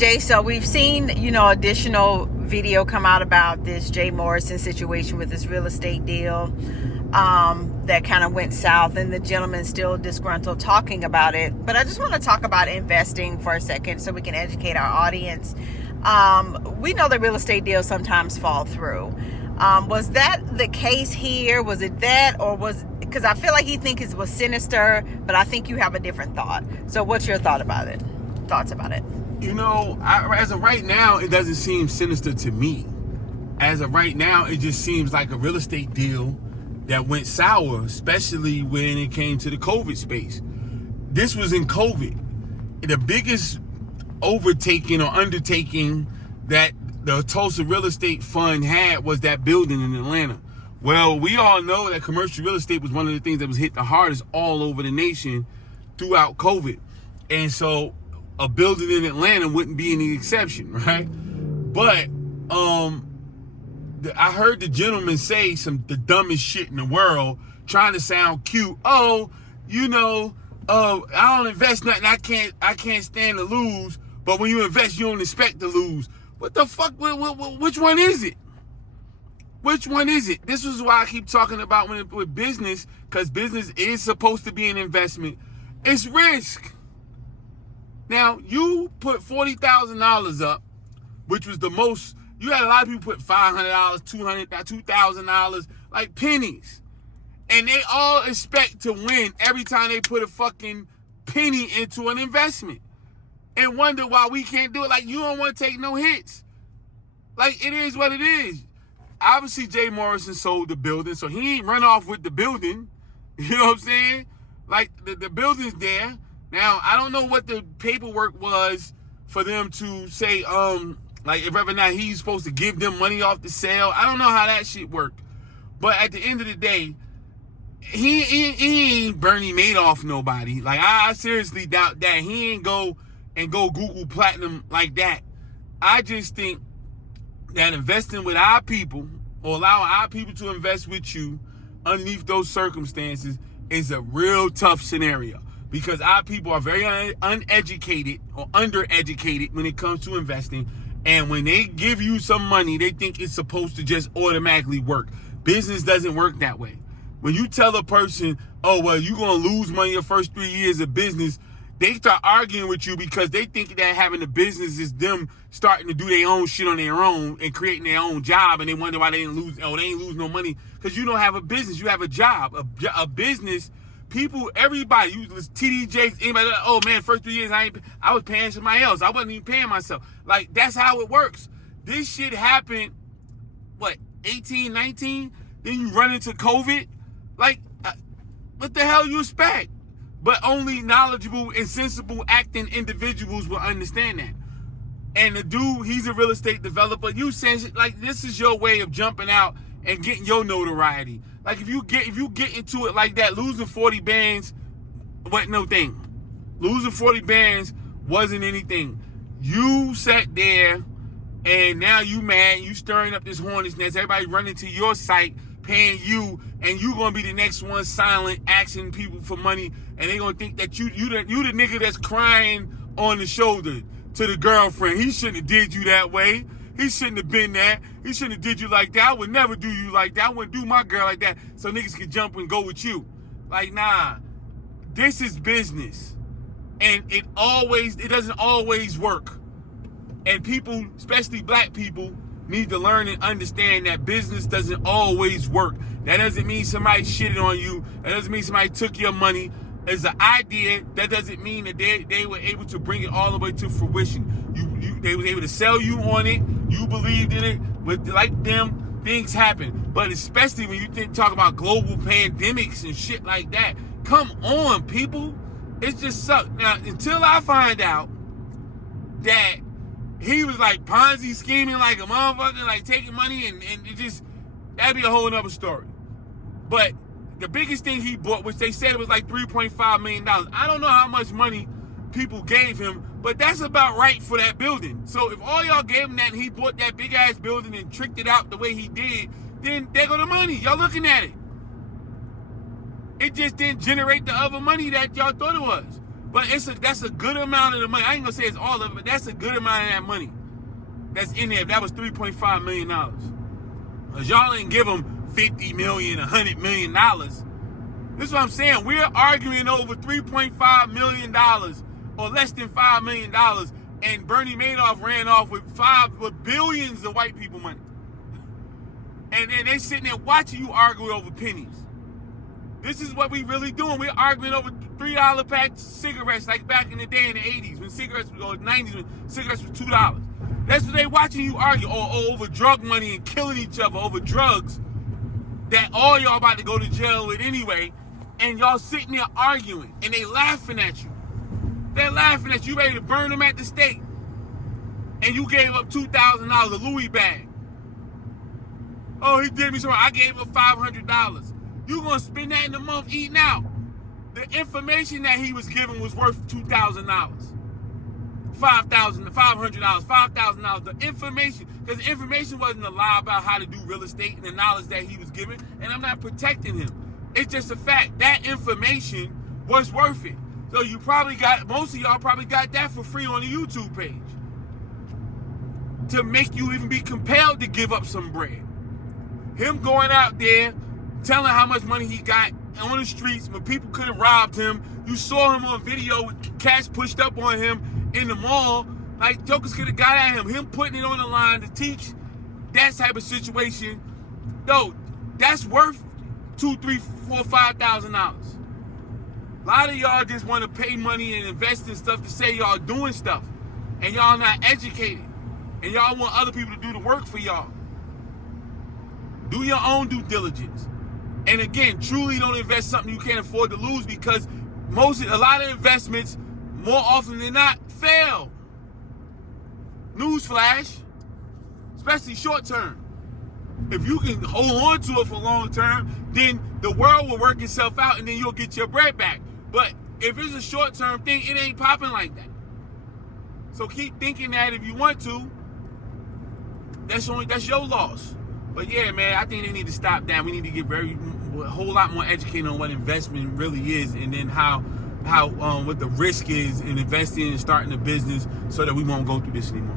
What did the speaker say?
Jay, so we've seen, additional video come out about this Jay Morrison situation with this real estate deal that kind of went south, and the gentleman's still disgruntled talking about it. But I just want to talk about investing for a second so we can educate our audience. We know that real estate deals sometimes fall through. Was that the case here? Was it that, or because I feel like he thinks it was sinister, but I think you have a different thought. So what's your thoughts about it? As of right now, it doesn't seem sinister to me. As of right now, it just seems like a real estate deal that went sour, especially when it came to the COVID space. This was in COVID. The biggest overtaking or undertaking that the Tulsa Real Estate Fund had was that building in Atlanta. Well, we all know that commercial real estate was one of the things that was hit the hardest all over the nation throughout COVID. And so a building in Atlanta wouldn't be any exception, right? But I heard the gentleman say the dumbest shit in the world, trying to sound cute. I don't invest nothing. I can't stand to lose. But when you invest, you don't expect to lose. What the fuck? Which one is it? Which one is it? This is why I keep talking about with business, because business is supposed to be an investment. It's risk. Now, you put $40,000 up, which was the most. You had a lot of people put $500, $200, $2,000, like pennies. And they all expect to win every time they put a fucking penny into an investment. And wonder why we can't do it. Like, you don't want to take no hits. Like, it is what it is. Obviously, Jay Morrison sold the building, so he ain't run off with the building. You know what I'm saying? Like, the building's there. Now, I don't know what the paperwork was for them to say, like, if ever not he's supposed to give them money off the sale. I don't know how that shit worked. But at the end of the day, he ain't Bernie Madoff nobody. Like, I seriously doubt that. He ain't go Google Platinum like that. I just think that investing with our people, or allowing our people to invest with you underneath those circumstances, is a real tough scenario. Because our people are very uneducated or undereducated when it comes to investing. And when they give you some money, they think it's supposed to just automatically work. Business doesn't work that way. When you tell a person, oh, well, you're going to lose money your first 3 years of business, they start arguing with you because they think that having a business is them starting to do their own shit on their own and creating their own job, and they wonder why they ain't lose no money, because you don't have a business. You have a job. A business. People, everybody, you TDJs, anybody, oh man, first 3 years I was paying somebody else. I wasn't even paying myself. Like, that's how it works. This shit happened, 18, 19? Then you run into COVID? Like, what the hell you expect? But only knowledgeable and sensible acting individuals will understand that. And the dude, he's a real estate developer. You saying, like, this is your way of jumping out and getting your notoriety. Like, if you get into it like that, losing 40 bands wasn't no thing. Losing 40 bands wasn't anything. You sat there, and now you mad. You stirring up this hornet's nest. Everybody running to your site, paying you, and you gonna be the next one silent, asking people for money, and they gonna think that you the nigga that's crying on the shoulder to the girlfriend. He shouldn't have did you that way. He shouldn't have been that. He shouldn't have did you like that. I would never do you like that. I wouldn't do my girl like that so niggas can jump and go with you. Like, nah. This is business. And it doesn't always work. And people, especially black people, need to learn and understand that business doesn't always work. That doesn't mean somebody shitted on you. That doesn't mean somebody took your money. It's an idea. That doesn't mean that they were able to bring it all the way to fruition. They were able to sell you on it. You believed in it. Like them, things happen. But especially when you talk about global pandemics and shit like that. Come on, people. It just sucks. Now, until I find out that he was like Ponzi scheming like a motherfucker, like taking money, and it just, that'd be a whole nother story. But the biggest thing he bought, which they said it was like $3.5 million. I don't know how much money people gave him, but that's about right for that building. So if all y'all gave him that and he bought that big ass building and tricked it out the way he did, then there go the money. Y'all looking at it. It just didn't generate the other money that y'all thought it was. But that's a good amount of the money. I ain't gonna say it's all of it, but that's a good amount of that money that's in there. That was $3.5 million. Because y'all ain't give them $50 million, $100 million. This is what I'm saying. We're arguing over $3.5 million or less than $5 million, and Bernie Madoff ran off with billions of white people money. And then they sitting there watching you argue over pennies. This is what we really doing. We're arguing over $3 pack cigarettes like back in the day in the 80s when cigarettes or 90s when cigarettes were $2. That's what they watching you argue, or over drug money and killing each other over drugs that all y'all about to go to jail with anyway, and y'all sitting there arguing and they laughing at you. They're laughing at you, ready to burn them at the stake. And you gave up $2,000, a Louis bag. Oh, he did me so wrong. I gave up $500. You gonna spend that in a month eating out. The information that he was giving was worth $2,000. $500, $5,000. The information, because the information wasn't a lie about how to do real estate and the knowledge that he was giving, and I'm not protecting him. It's just a fact. That information was worth it. So you probably got, most of y'all probably got that for free on the YouTube page. To make you even be compelled to give up some bread. Him going out there, telling how much money he got on the streets when people could have robbed him. You saw him on video with cash pushed up on him in the mall. Like, jokers could have got at him. Him putting it on the line to teach that type of situation. Yo, that's worth $2,000, $3,000, $4,000, $5,000. A lot of y'all just want to pay money and invest in stuff to say y'all doing stuff. And y'all not educated. And y'all want other people to do the work for y'all. Do your own due diligence. And again, truly don't invest something you can't afford to lose, because a lot of investments, more often than not, fail. Newsflash, especially short term. If you can hold on to it for long term, then the world will work itself out and then you'll get your bread back. But if it's a short term thing, it ain't popping like that. So keep thinking that if you want to, that's your loss. But yeah, man, I think they need to stop that. We need to get a whole lot more educated on what investment really is, and then how what the risk is in investing and starting a business, so that we won't go through this anymore.